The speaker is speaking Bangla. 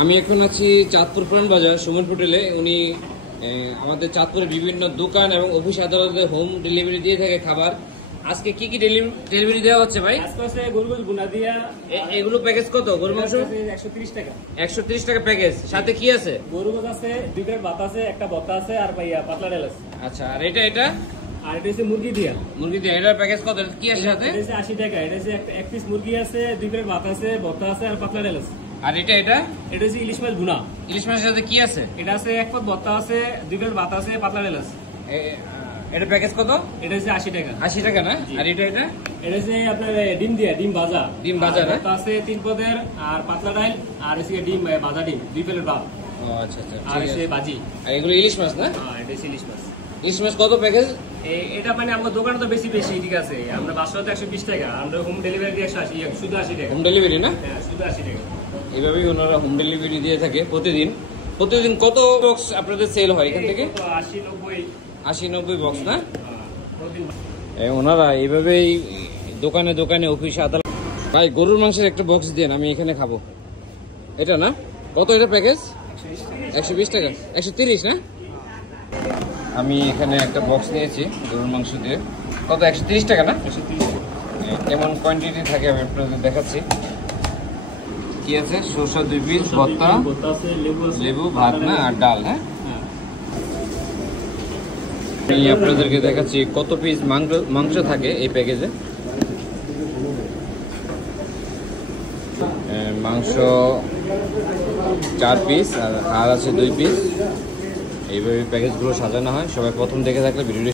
আমি এখন আছি চাঁদপুর পুরান বাজার সুমন হোটেলে। উনি আমাদের চাঁদপুরে বিভিন্ন দোকান এবং অফিস আদালতে হোম ডেলিভারি দিয়ে থাকে খাবার। আজকে কি কি ডেলিভারি দেওয়া হচ্ছে ভাই? আজকে আছে গরুর বুনা দিয়া। এগুলো প্যাকেজ কত? গরু মাংস 130 টাকা। 130 টাকা প্যাকেজ। সাথে কি আছে? গরু গোশ আছে, 2 প্লেট ভাত আছে, একটা ভর্তা আছে আর ভাইয়া পাতলা ডাল আছে। আচ্ছা, আর এটা আর এটা হচ্ছে মুরগি দিয়া। মুরগি দিয়ে এটার প্যাকেজ কত? কি আছে সাথে? এটা হচ্ছে 80 টাকা। এটা হচ্ছে এক পিস মুরগি আছে, 2 প্লেট ভাত আছে, ভর্তা আছে আর পাতলা ডাল আছে। আর এটা এটা হচ্ছে ইলিশ মাছ ভুনা। ইলিশ মাছের সাথে কি আছে? এটা আছে এক পদ ভর্তা আছে, 2 প্লেট ভাত আছে, পাতলা ডাল আছে। এটা প্যাকেজ কত? এটা হচ্ছে 80 টাকা। 80 টাকা না? আর এটা এটা হচ্ছে আপনার ডিম দিয়া, ডিম ভাজা। ডিম ভাজা না? ভর্তা আছে 3 পদের আর পাতলা ডাল আর হচ্ছে ডিম ভাজা ডিম 2 প্লেট ভাত। ও আচ্ছা আচ্ছা, আর ঠিক হচ্ছে আছে। ভাজি। আর এগুলো ইলিশ মাছ না? হ্যাঁ, এটা হচ্ছে ইলিশ মাছ। ইলিশ মাছ কত প্যাকেজ? এটা মানে আমার দোকানে তো বেশি ঠিক আছে। আমরা বাসাতে 120 টাকা, আমরা হোম ডেলিভারি দিয়ে 180, শুধু 80 টাকা। হোম ডেলিভারি না? হ্যাঁ, শুধু 80 টাকা। এইভাবেই ওনারা হোম ডেলিভারি দিয়ে থাকে প্রতিদিন। কত বক্স আপনাদের সেল হয় এখান থেকে? 80, 90। 80-90 বক্স না? প্রতিদিন ওনারা এইভাবেই দোকানে অফিসে আদালত। ভাই, গরুর মাংসের একটা বক্স দেন, আমি এখানে খাবো। এটা না? কত এটা প্যাকেজ? 120 টাকা। 130 না? আমি এখানে একটা বক্স নিয়েছি গরুর মাংস দিয়ে। কত? 130 টাকা না? 130 টাকা। কেমন কোয়ান্টিটি থাকে আমি আপনাদের দেখাচ্ছি। কি আছে? শসা 2 পিস, ভর্তা, আছে, লেবু, ভাত না, আর ডাল। হ্যাঁ, আমি আপনাদেরকে দেখাচ্ছি কত পিস মাংস থাকে এই প্যাকেজে। মাংস 4 পিস আর আছে 2 পিস। এইভাবে প্যাকেজগুলো সাজানো হয়। সবাই প্রথম দেখে থাকলে ভিডিওটি